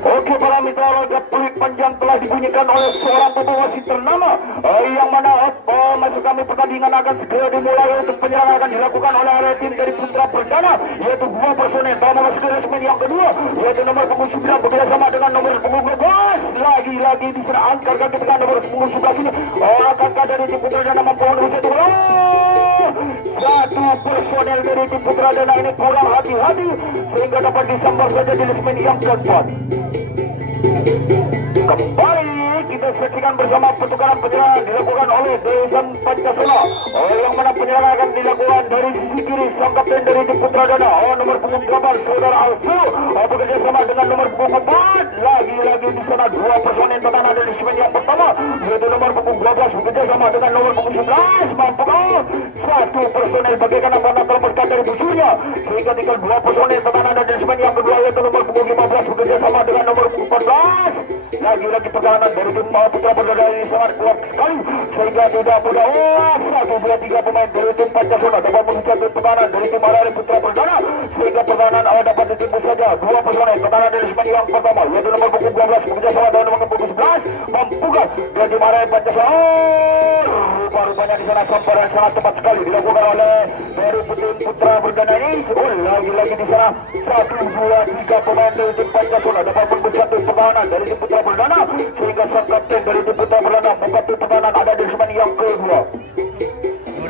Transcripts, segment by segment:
Oke para mitra olahraga, peluit panjang telah dibunyikan oleh seorang pembawa wasit ternama yang mana masuk kami pertandingan akan segera dimulai. Untuk penyerangan akan dilakukan oleh area tim dari Putra Perdana, yaitu dua personel telah memasuki resmen yang kedua, yaitu nomor punggung 9 bekerjasama dengan nomor punggung 12. Lagi-lagi diserang angkat kaki dengan nomor punggung 11 ini. Akankah dari tim Putra Perdana mampu menuju satu bola? Satu personel dari tim Putra Perdana ini kurang hati-hati sehingga dapat disambar saja di resmen yang keempat. Kembali kita saksikan bersama pertukaran penyerangan dilakukan oleh Desan Pancasila, yang mana penyerangan akan dilakukan dari sisi kiri sang kapten dari tim Putra Perdana, nomor punggung 8 saudara Alfil bekerja sama dengan nomor punggung 4. Lagi-lagi di sana dua personel pertahanan dari segmen yang pertama, yaitu nomor punggung 12 bekerja sama dengan nomor punggung 11. Mampukah satu personel bagaikan apa terlepaskan dari busurnya, sehingga tinggal dua personel pertahanan dari segmen yang kedua, yaitu nomor punggung 15 bekerja sama dengan nomor punggung 14. Lagi-lagi pertahanan dari tim Putra Perdana ini sangat kuat sekali sehingga tidak mudah. 1, 2, 3 pemain dari tim Pancasila dapat mengejar pertahanan dari tim Arari Putra Perdana sehingga pertahanan dapat ditimbul saja. Dua personel pertahanan dari segmen yang pertama, yaitu nomor punggung 12 bekerja sama dengan nomor punggung 11. Mampukah dari tim Arari Pancasila? Rupa-rupanya di sana samparan sangat tepat sekali dilakukan oleh dari tim Putra Perdana ini. Lagi-lagi di sana 1, 2, 3 pemain dari tim Pancasila dapat menembus satu pertahanan dari tim Putra Perdana sehingga sang kapten dari tim Putra Perdana membantu pertahanan ada di segmen yang kedua.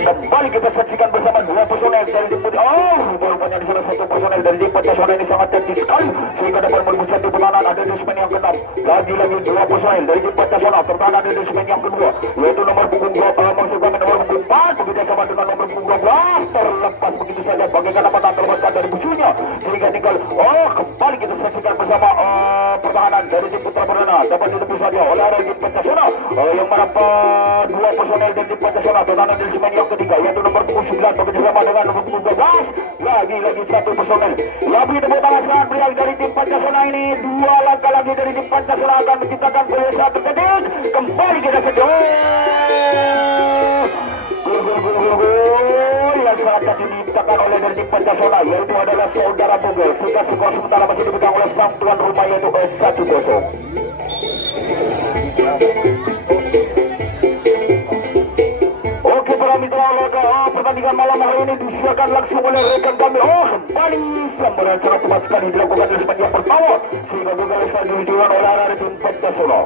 Kembali kita saksikan bersama dua personel dari tim Putra. Rupanya di sana satu personel dari tim Pancasila ini sangat cantik sekali sehingga dapat menembus satu pertahanan ada di segmen yang keenam. Lagi-lagi dua personel dari tim Pancasila pertahanan ada di segmen yang kedua, yaitu nomor punggung 2 maksud kami nomor punggung 4 bekerja sama dengan nomor punggung 12. Terlepas begitu saja bagaikan apa tak terlepaskan dari musuhnya sehingga tinggal kembali kita saksikan bersama pertahanan dari tim Putra Perdana dapat ditembus saja oleh tim Pancasila yang mana dua personel dari tim Pancasila pertahanan dari segmen yang ketiga, yaitu nomor punggung 9 bekerja sama dengan nomor punggung 12. Lagi-lagi satu personel yang beri tepuk tangan sangat meriah dari tim Pancasila ini. Dua langkah lagi dari tim Pancasila akan menciptakan peluang satu ketik. Kembali kita saksikan yang sangat diciptakan oleh dari tim Pancasila, yaitu adalah saudara Bogel, sehingga skor sementara masih dipegang oleh sang tuan rumah, yaitu 1-0. Oke para mitra olahraga, pertandingan malam hari ini disiarkan langsung oleh rekan kami. Kembali sambaran sangat cepat sekali dilakukan di segmen yang pertama sehingga Bogel saat dijual oleh arah tim Pancasila.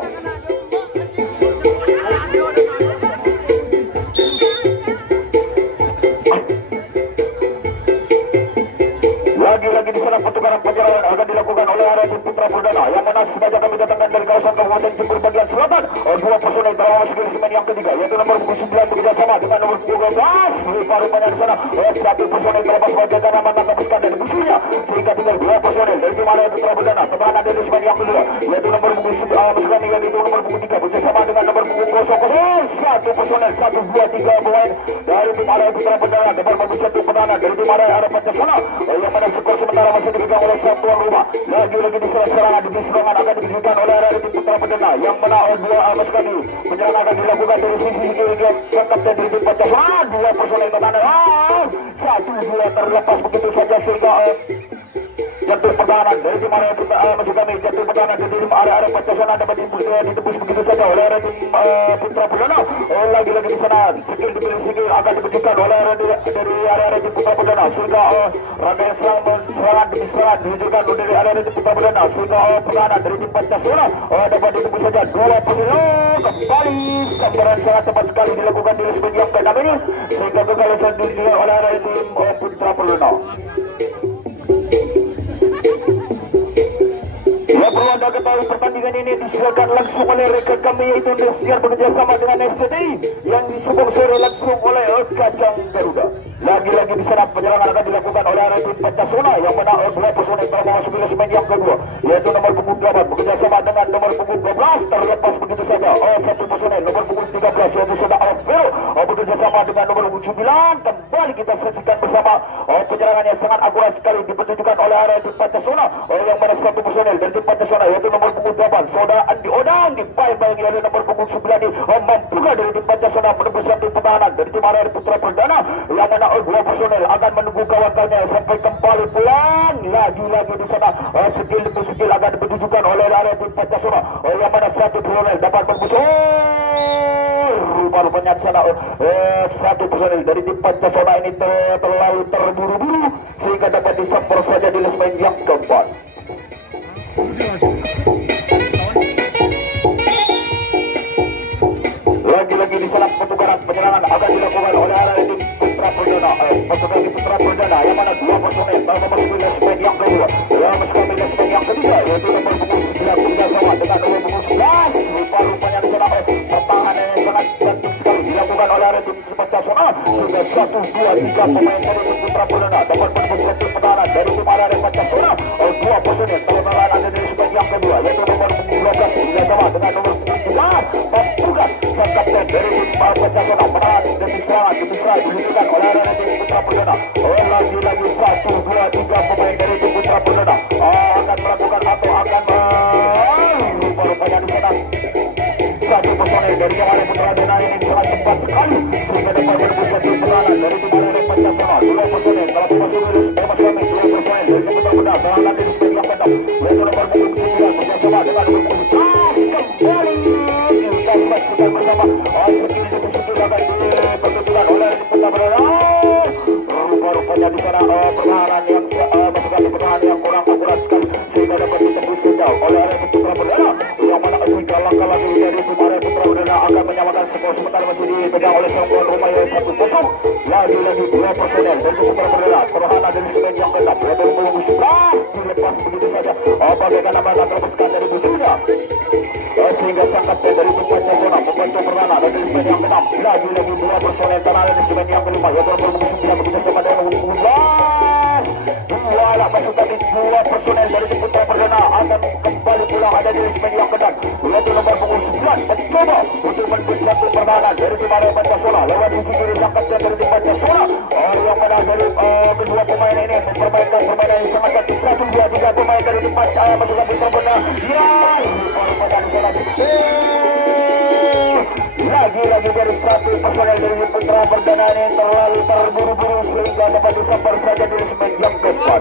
Lagi-lagi di sana pertukaran penyerangan akan dilakukan oleh area tim Putra Perdana, yang mana sengaja kami datangkan dari kawasan Kabupaten Jember bagian selatan. Dua personel telah memasuki segmen yang ketiga, yaitu nomor punggung 9 bekerja sama dengan nomor punggung 12. Rupa-rupanya di sana satu personel terlepas bagaikan nama terlepaskan dari musuhnya sehingga tinggal dua personel dari tim area Putra Perdana pertahanan dari segmen yang kedua, yaitu nomor punggung 9 maksud kami yaitu nomor punggung 3 bekerja sama dengan nomor punggung 00. Satu personel 1, 2, 3 pemain dari tim area Putra Perdana dapat membuat satu pertahanan dari tim area Pancasila, yang mana skor sementara masih dipegang oleh sang tuan rumah. Lagi-lagi di serangan demi serangan akan diberikan oleh area tim Putra Perdana, yang mana dua maksud kami penyerangan akan dilakukan dari sisi kiri sang kapten dari tim Pancasila. Dua personel pertahanan 1-2 terlepas begitu saja sehingga jatuh pertahanan dari tim area maksud kami jatuh pertahanan dari tim area Pancasila dapat ditembus begitu saja oleh area tim Putra Perdana. Lagi-lagi di sana skill demi skill akan diberikan oleh dari area tim Putra Perdana sehingga rangkaian serangan demi serangan ditunjukkan dari area tim Putra Perdana sehingga pertahanan dari tim Pancasila dapat ditembus saja dua personel. Kembali sambaran sangat cepat sekali dilakukan di segmen yang ke-6 ini sehingga kekalahan ditunjukkan oleh area tim Putra Perdana. Ya perlu anda ketahui pertandingan ini disiarkan langsung oleh rekan kami yaitu Indosiar bekerjasama dengan SCTI yang disponsori langsung oleh Kacang Garuda. Lagi-lagi di sana penyerangan akan dilakukan oleh area tim Pancasila, yang mana dua personel telah memasuki segmen yang kedua, yaitu nomor punggung 8 bekerjasama dengan nomor punggung 12. Terlepas begitu saja satu personel nomor punggung 13 yaitu saudara Alfil bekerjasama dengan nomor punggung 9. Kembali kita saksikan bersama penyerangan yang sangat akurat sekali dipertunjukkan oleh area tim Pancasila, yang mana satu personel dari tim Pancasila yaitu nomor punggung 8 saudara Andi Odang dibayang-bayangi oleh nomor punggung 9 ini mampukah dari tim Pancasila menembus satu pertahanan dari tim area Putra Perdana, yang mana dua personel akan menunggu kawan-kawannya sampai kembali pulang. Lagi-lagi di sana skill demi skill akan ditunjukkan oleh area tim Pancasila. Yang mana satu personel dapat membusuk. Rupa-rupanya di sana satu personel dari tim Pancasila ini terlalu terburu-buru sehingga dapat disamper saja di lesmen yang keempat. Lagi-lagi di sana pertukaran penyerangan akan dilakukan oleh arah tim Putra Perdana. Pasukan di Putra Perdana yang mana dua personel memasuki lesmen yang kedua. Yang memasuki lesmen yang ketiga yaitu nomor punggung 9 bersama dengan nomor punggung 11. Rupa-rupanya di sana pertahanan yang sangat cantik sekali dilakukan oleh arah tim Pancasila. Sudah 1, 2, 3 pemain dari tim Putra Perdana dapat menembus tim pertahanan dari tim arah Pancasila. Dua personel terlalu ada di lesmen yang kedua yaitu nomor punggung 12 bersama dengan nomor punggung 11. Petugas sang kapten dari tim Pancasila menahan demi serangan dilakukan oleh arah tim Putra Perdana. Lagi-lagi 1, 2, 3 pemain dari tim Putra Perdana akan melakukan atau akan rupa-rupanya di sana satu personel dari yang ada Putra Perdana ini sangat cepat sekali sehingga dapat merebut satu serangan dari tim arah Pancasila. Dua personel telah masuk kami dua personel dari tim Putra Perdana serangan dari tim yang kedap yaitu nomor punggung 9 bersama dengan nomor punggung 11 kembali kita saksikan bersama skill akan dipertunjukkan oleh tim Putra Perdana. Rupa-rupanya di sana pertahanan yang masukkan di pertahanan yang kurang akurat sekali sehingga dapat ditembus sejauh oleh area Putra Perdana yang mana ketika langkah lagi dari tim area Putra Perdana akan menyamakan skor sementara masih dipegang oleh sang tuan rumah yang 1-0. Lagi-lagi dua personel dari Putra Perdana pertahanan dari semen yang ketat yaitu nomor 11 dilepas begitu saja bagaikan apa terlepaskan dari musuhnya sehingga sang kapten dari tim Pancasila membantu pertahanan dari semen yang ke-6. Lagi-lagi dua personel terlalu di semen yang ke-5 yaitu nomor 9 begitu sama dengan nomor 11. Dua anak pasukan di dua personel dari tim Putra Perdana akan kembali pulang ada di semen yang ke-6 yaitu nomor 11 mencoba untuk menembus satu pertahanan dari tim arah Pancasila lewat sisi kiri sang kapten dari tim Pancasila yang mana dari kedua pemain ini mempermainkan permainan yang sangat cantik. 1, 2, 3 pemain dari tim pasukan Putra Perdana rupa-rupanya di sana lagi-lagi dari satu personel dari Putra Perdana ini terlalu terburu-buru sehingga dapat disambar saja di semen yang keempat.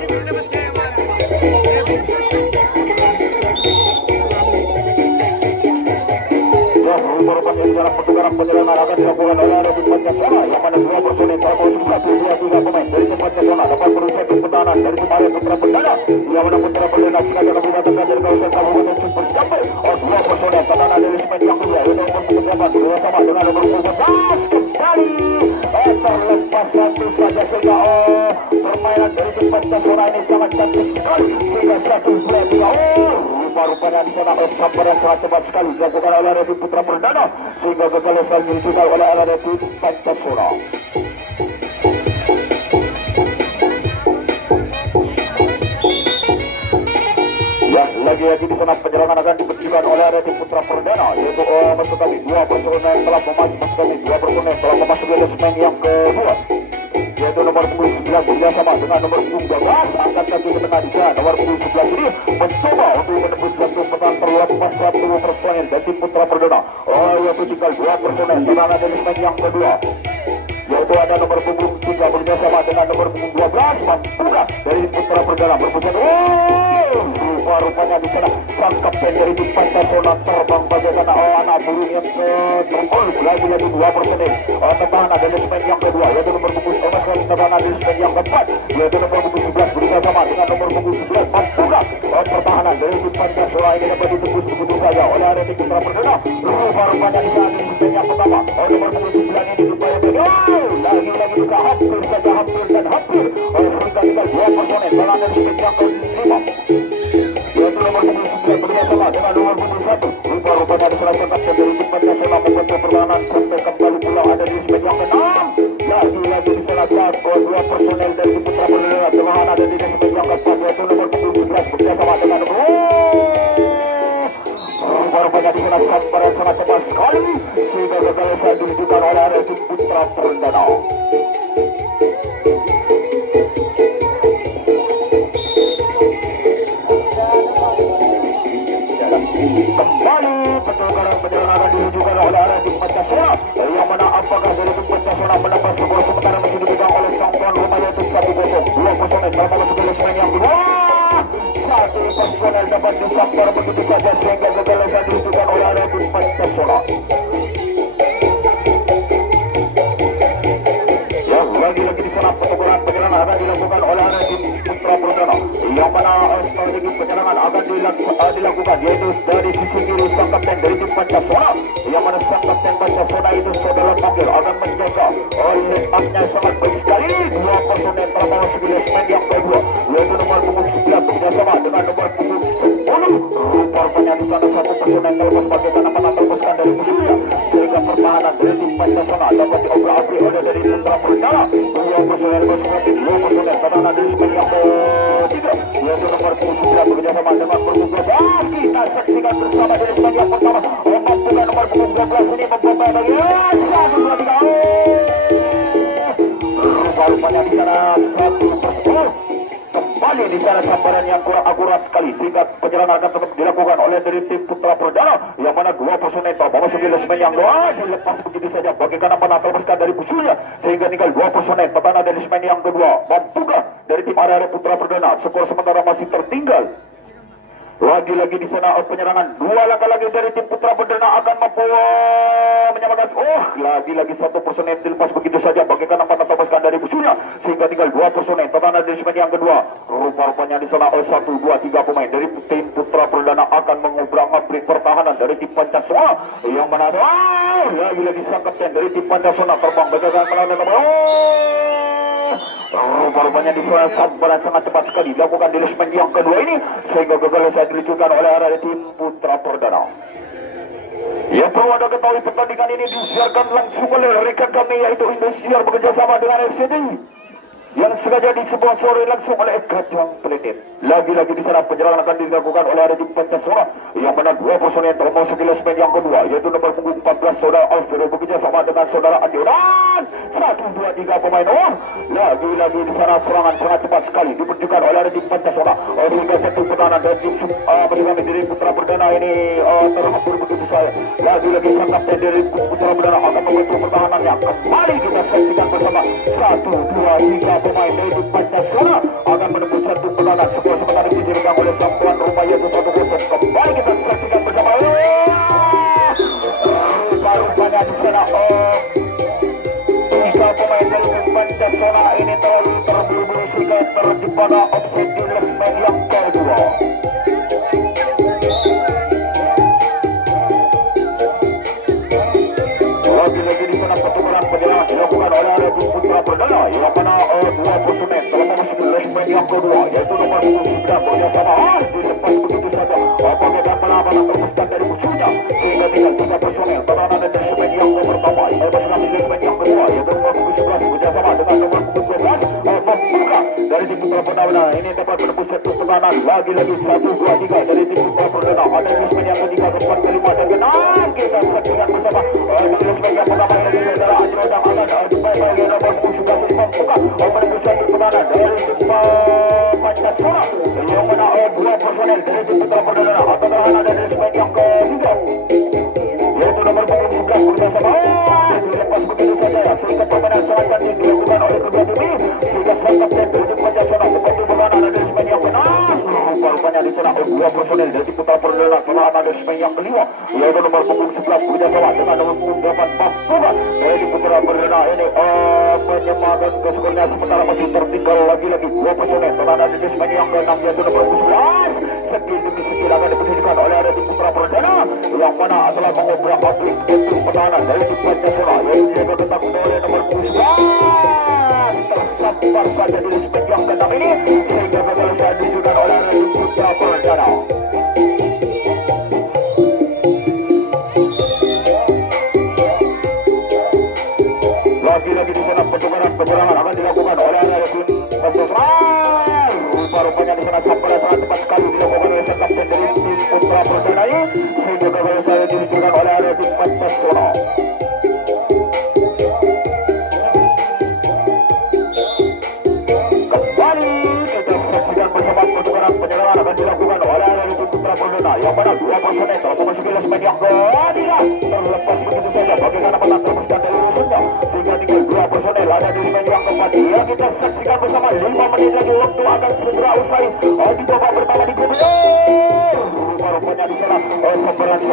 Rupa-rupanya secara pertukaran penyerangan akan dilakukan oleh area tim Pancasila yang mana dua personel telah masuk 1, 2, 3 pemain dari tim Pancasila dapat berusaha tim pertahanan dari tim area Putra Perdana yang mana Putra Perdana sengaja membuatkan dari kawasan Kabupaten Sumber Jambe. Dua personel pertahanan dari semen yang kedua yaitu nomor 8 bersama dengan nomor 14 kembali terlepas satu saja sehingga permainan dari tim Pancasila ini sangat cantik sekali sehingga 1, 2, 3 rupa-rupanya di sana sambaran sangat cepat sekali dilakukan oleh area tim Putra Perdana sehingga kegagalan dilakukan oleh area tim Pancasila. Ya, lagi-lagi di sana penyerangan akan dipercikan oleh area tim Putra Perdana yaitu maksud kami dua personel telah memasuki lesmen yang kedua yaitu nomor punggung 9 bersama dengan nomor punggung 12 angkat kaki ke tengah di sana. Nomor punggung 11 ini mencoba untuk menembus satu pertahanan terlepas satu personel dari tim Putra Perdana yaitu tinggal dua personel terlalu dari lesmen yang kedua yaitu ada nomor punggung 3 bersama dengan nomor punggung 12 mampukah dari Putra Perdana berpusat rupa-rupanya di sana sang kapten dari tim Pancasila terbang bagaikan anak burung yang terbang lagi-lagi dua personel pertahanan dari lesmen yang kedua yaitu nomor punggung pertahanan dari lesmen yang keempat yaitu nomor punggung 11 bersama dengan nomor punggung 11 mampukah pertahanan dari tim Pancasila ini dapat ditembus begitu saja oleh area tim Putra Perdana. Rupa-rupanya di sana di lesmen yang pertama nomor punggung 9 ini dibayar lagi-lagi bisa hampir saja hampir sehingga tinggal dua personel dalam lesmen yang kelima yaitu nomor punggung 9 bersama dengan nomor punggung 1 rupa-rupanya di sana kapten dari tim Pancasila membantu pertahanan sampai kembali pulang ada di lesmen yang ke-6. Lagi-lagi di sana dua personel dari tim Putra Perdana telah ada di lesmen yang ke-4 yaitu nomor punggung 11 bersama dengan nomor rupa-rupanya di sana sambaran sangat cepat sekali sehingga kegagalan ditunjukkan oleh area tim Putra Perdana. Kembali pertukaran penyerangan akan ditunjukkan oleh area tim Pancasila yang mana apakah dari tim Pancasila mendapat skor sementara masih dipegang oleh sang personel dapat disambar begitu saja sehingga kegalasan ditunjukkan oleh arah tim Pancasila. Lagi-lagi di sana pertempuran penyerangan akan dilakukan oleh arah tim Putra Perdana, yang mana strategi penyerangan akan dilakukan yaitu dari sisi kiri sang kapten dari tim Pancasila, yang mana sang kapten Pancasila itu saudara panggil akan menjaga oleh upnya sangat baik sekali dua personel terbawa 9 yang kedua yaitu nomor punggung 9 bekerjasama dengan nomor punggung 10. Rupanya di sana satu personel terlepas bagaimana meneruskan dari musuhnya sehingga pertahanan dari tim Pancasila dapat diobrak-abrik oleh dari Putra Perdana. Dua personel pertahanan dari tim yang ketiga yaitu nomor punggung 9 bekerjasama dengan punggung 12. Kita saksikan bersama dari tim yang pertama memampukan nomor punggung 12 ini membawa bagian 1, 2, 3. Rupanya di sana 1/10. Kembali di sana sambaran yang kurang akurat sekali sehingga penyerangan akan tetap dilakukan oleh dari tim Putra Perdana, yang mana dua personel terbawa 9 yang dilepas begitu saja bagaimana meneruskan dari musuhnya sehingga tinggal dua personel pertahanan dari semen yang kedua mampukah dari tim arah Putra Perdana. Skor sementara masih tertinggal. Lagi-lagi di sana penyerangan dua langkah lagi dari tim Putra Perdana akan mampu menyamakan. Lagi-lagi satu personel dilepas begitu saja bagaimana meneruskan dari musuhnya sehingga tinggal dua personel pertahanan dari semen yang kedua. Rupanya di sana 1, 2, 3 pemain dari tim Putra Perdana akan mengobrak-abrik pertahanan dari tim Pancasila, yang mana lagi-lagi sang kapten dari tim Pancasila terbang bagaimana melawan rupanya di sana sambaran sangat cepat sekali dilakukan di semen yang kedua ini sehingga gagal saat diluncurkan oleh arah tim Putra Perdana. Yang perlu Anda ketahui, pertandingan ini disiarkan langsung oleh rekan kami yaitu Indosiar bekerjasama dengan RCTI yang sengaja disponsori langsung oleh Kacang Planet. Lagi-lagi di sana penyerangan akan dilakukan oleh tim Pancasila, yang mana dua personel termasuk sekilas semen yang kedua yaitu nomor punggung 14 saudara Alfredo bekerjasama dengan saudara Andioran. 1, 2, 3 pemain. Lagi-lagi di sana serangan sangat cepat sekali diperuntukkan oleh tim Pancasila sehingga satu pertahanan dari tim dari Putra Perdana ini terhapur begitu saja. Lagi-lagi sang kapten dari Putra Perdana akan membantu pertahanannya. Kembali kita saksikan bersama 1, 2, 3 pemain dari tim Pancasila akan menembus satu pertahanan. Skor sementara dipegang oleh sang tuan rumah yaitu 1-0. Kembali kita saksikan bersama. Rupanya di sana tiga pemain dari tim Pancasila ini terlalu terburu-buru sehingga terjadi pada offside di semen yang kedua. Lagi-lagi di sana pertukaran penyerangan dilakukan oleh tim Putra Perdana, yang mana dua personel telah memasuki semen yang kedua yaitu nomor 9 bekerjasama dilepas begitu saja bagaimana melawan teruskan dari musuhnya sehingga tinggal 3 personel pertahanan dari semen yang pertama melepaskan di semen yang kedua yaitu nomor 11 bekerjasama dengan nomor 12 membuka dari tim Putra Perdana ini dapat menembus satu pertahanan. Lagi-lagi 1, 2, 3 dari tim Putra Perdana ada di semen yang ketiga, keempat, kelima dan keenam. Kita saksikan bersama di semen yang pertama ini saudara Anjro dan akan dibaik nomor 11 membuka menembus satu pertahanan dari tim Pancasila, yang mana dua personel dari tim Putra Perdana atau terhadap dari semen yang ketiga yaitu nomor 11 bekerjasama dilepas begitu saja sehingga permainan sangat cantik dilakukan oleh kedua tim ini sehingga sang kapten dari tim Pancasila membantu pertahanan dari semen yang keenam. Rupanya di sana dua personel dari tim Putra Perdana pertahanan dari semen yang kelima yaitu nomor 11 bekerjasama dengan nomor 8 mampuka dari tim Putra Perdana ini menyemakan skornya sementara masih tertinggal lagi-lagi dua personel pertahanan dari semen yang keenam yaitu nomor 11. Skill demi skill akan diperhitungkan oleh tim Putra Perdana, yang mana telah mengobrak-abrik pintu pertahanan dari tim Pancasila yang dijaga ketat oleh nomor 11. Tersampar saja di semen yang keenam ini sehingga gagal saat ditunjukkan oleh tim Putra Perdana. Lagi-lagi di sana pertukaran penyerangan akan dilakukan oleh tim Pancasila. Rupanya di sana sambaran sangat cepat sekali dilakukan oleh sang kapten dari tim Putra Perdana ini sehingga gagal saya diluncurkan oleh tim Pancasila. Kembali kita saksikan bersama pertukaran penyerangan akan dilakukan oleh tim Putra Perdana, yang mana dua personel telah memasuki semen yang ketiga terlepas begitu saja bagaimana meneruskan dari musuhnya sehingga tinggal dua personel ada di semen yang keempat. Ya, kita saksikan bersama 5 menit lagi waktu akan segera usai di babak pertama di grup.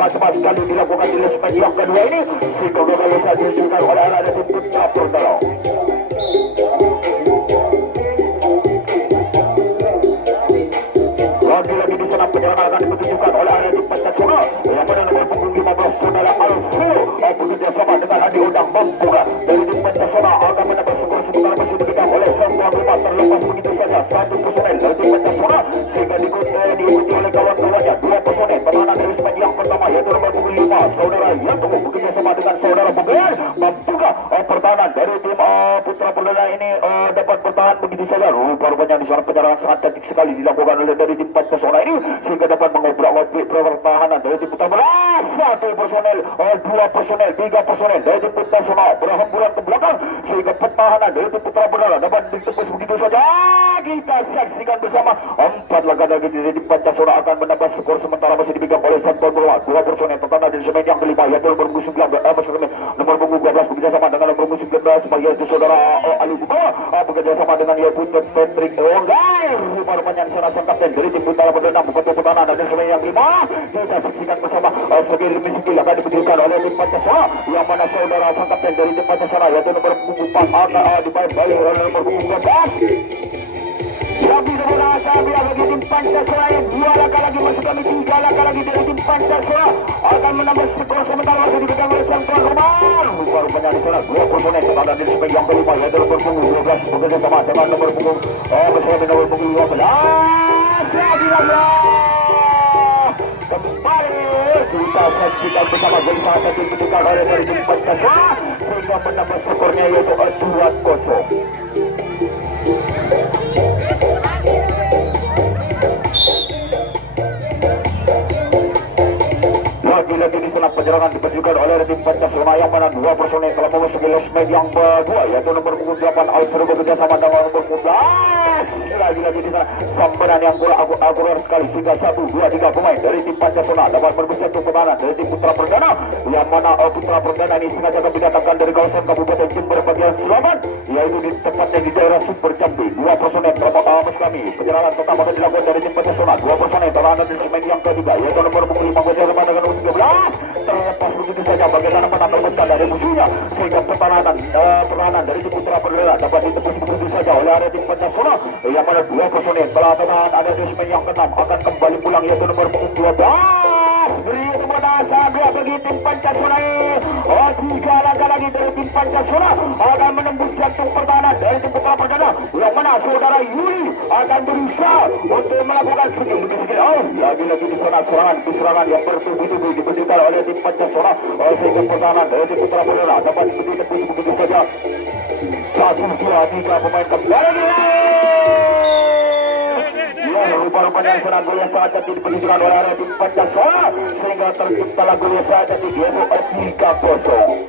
sangat cepat sekali dilakukan di segmen yang kedua ini sehingga gagal bisa ditunjukkan oleh arah tim Putra Perdana. Lagi-lagi di sana penyerangan akan ditunjukkan oleh arah tim Pancasila yang mana nomor punggung 15 saudara Alfur bekerja sama dengan Adi Odang membuka dari tim Pancasila akan mendapat skor sementara masih dipegang oleh sang tuan rumah terlepas begitu saja satu personel dari tim Pancasila sehingga diikuti oleh kawan-kawannya dua personel pertahanan dari segmen yang pertama yaitu nomor punggung 5 saudara Yakob bekerja sama dengan saudara Bugan membuka pertahanan dari tim Putra Perdana ini dapat bertahan begitu saja rupanya di sana penyerangan sangat cantik sekali dilakukan oleh dari tim Pancasila ini sehingga dapat mengobrak-abrik pertahanan dari tim Putra Perdana satu personel dua personel tiga personel dari tim Pancasila berhamburan ke belakang sehingga pertahanan dari tim Putra Perdana dapat ditembus begitu saja. Kita saksikan bersama empat laga lagi dari tim Pancasila akan menambah skor sementara masih dipegang oleh sang tuan rumah dua personel pertahanan dari segmen yang kelima yaitu nomor punggung 19 nomor punggung 12 bekerja sama dengan nomor punggung 19 yaitu saudara Ali Bukawa bekerja sama dengan yaitu Patrick Onggair rupanya di sana sang kapten dari tim Putra Perdana membantu pertahanan dari segmen yang kelima. Kita saksikan bersama segi demi segi akan diberikan oleh tim Pancasila yang mana saudara sang kapten dari tim Pancasila yaitu nomor punggung 4 akan dibayar oleh nomor punggung 12. Lagi sebenarnya sahabat bagi tim Pancasila yang dua langkah lagi masuk kami tiga langkah lagi dari tim Pancasila akan menambah skor sementara masih dipegang oleh sang tuan rumah. Rupanya di sana dua personel pertahanan dari segmen yang kelima yaitu nomor punggung 12 bekerja sama dengan nomor punggung bersama dengan nomor punggung 15. Lagi kembali kita saksikan bersama jadi salah satu dipegang oleh dari tim Pancasila sehingga menambah skornya yaitu 2-0. Lagi-lagi di sana penyerangan ditunjukkan oleh tim Pancasila yang mana dua personel telah memasuki segmen yang kedua yaitu nomor punggung 8 Alfredo bekerja sama dengan nomor punggung 11. Lagi-lagi di sana sambaran yang akurat sekali sehingga 1, 2, 3 pemain dari tim Pancasila dapat berbesar pertahanan dari tim Putra Perdana yang mana Putra Perdana ini sengaja didatangkan dari kawasan Kabupaten Jember bagian selatan yaitu di tepatnya di daerah Sumber Jambi. Dua personel terlepas kami penyerangan pertama akan dilakukan dari tim Pancasila. Dua personel terlalu di segmen yang ketiga yaitu nomor punggung 5 bekerja sama dengan nomor 13 terlepas begitu saja bagaimana menangkap dari musuhnya sehingga pertahanan dari tim Putra Perdana dapat ditembus begitu saja oleh area tim Pancasila yang mana dua personel telah bertahan ada di segmen yang ke-6 akan kembali pulang yaitu nomor punggung 12 beri kemenangan sahabat bagi tim Pancasila. Tiga langkah lagi dari tim Pancasila akan menembus jantung pertahanan dari tim Putra Perdana yang mana saudara Yuri akan berusaha untuk melakukan skill. Lagi-lagi di sana serangan yang bertubi-tubi diberikan oleh tim Pancasila sehingga pertahanan dari tim Putra Perdana dapat ditembus begitu saja. 1, 2, 3 pemain kembali. Rupanya serang gol yang sangat cantik dipendidikan oleh area tim Pancasila sehingga terciptalah gol yang sangat cantik yaitu 3-0.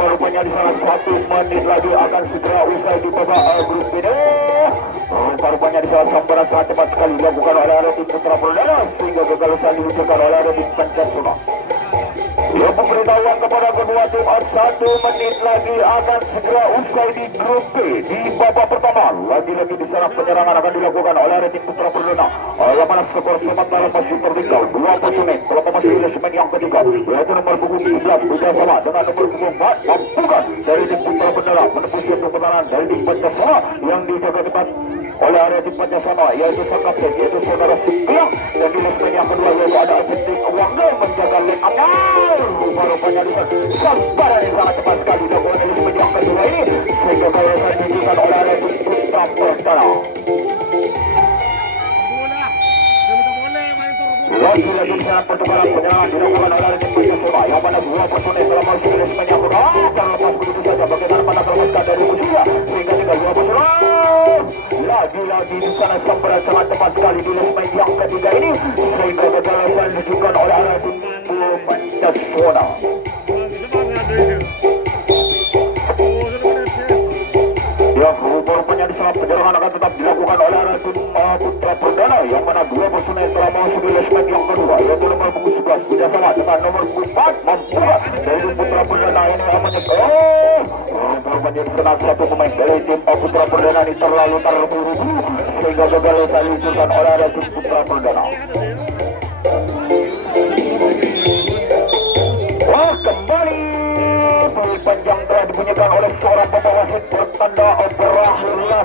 Rupanya di sana 1 menit lagi akan segera usai di babak grup ini. Rupanya di sana sambaran sangat cepat sekali dilakukan oleh area tim Putra Perdana sehingga gagal usai diwujudkan oleh area tim Pancasila. Yang memberitahuan kepada kedua tim 1 menit lagi akan segera usai di grup B di babak pertama. Lagi-lagi di sana penyerangan akan dilakukan oleh tim Putra Perdana yang mana skor sementara masih tertinggal 2 personel telah memasuki segmen yang ketiga yaitu nomor punggung 11 bersama dengan nomor punggung 4 mampukan dari tim Putra Perdana menembus jantung pertahanan dari tim Pancasila yang dijaga ketat oleh area tim Pancasila yaitu sang kapten yaitu saudara Sugeng dan di segmen yang kedua yaitu ada Patrick Onggair menjaga leg up. Rupanya di sana sambaran yang sangat cepat sekali dilakukan dari segmen yang kedua ini sehingga kalau saya ditunjukkan oleh area tim Putra Perdana. Lagi-lagi di sana pertukaran penyerangan dilakukan oleh tim Pancasila yang mana dua personel telah masuk ke segmen yang kedua terlepas begitu saja bagaimana pada terlepas dari musuhnya sehingga tinggal 2 personel. Lagi-lagi di sana sambaran sangat cepat sekali di segmen yang ketiga ini sehingga kegagalan ditunjukkan oleh area tim Pancasila. Ya, rupanya di sana penyerangan akan tetap dilakukan oleh area tim Putra Perdana yang mana dua personel telah masuk di segmen yang kedua yaitu nomor punggung 11 bersama dengan nomor 4 membuat dari Putra Perdana ini amannya. korban yang senang satu pemain dari tim Putra Perdana ini terlalu terburu-buru sehingga gagal diluncurkan oleh tim Putra Perdana. Wah, kembali panjang telah dibunyikan oleh seorang pembawa wasit, pertanda berakhirlah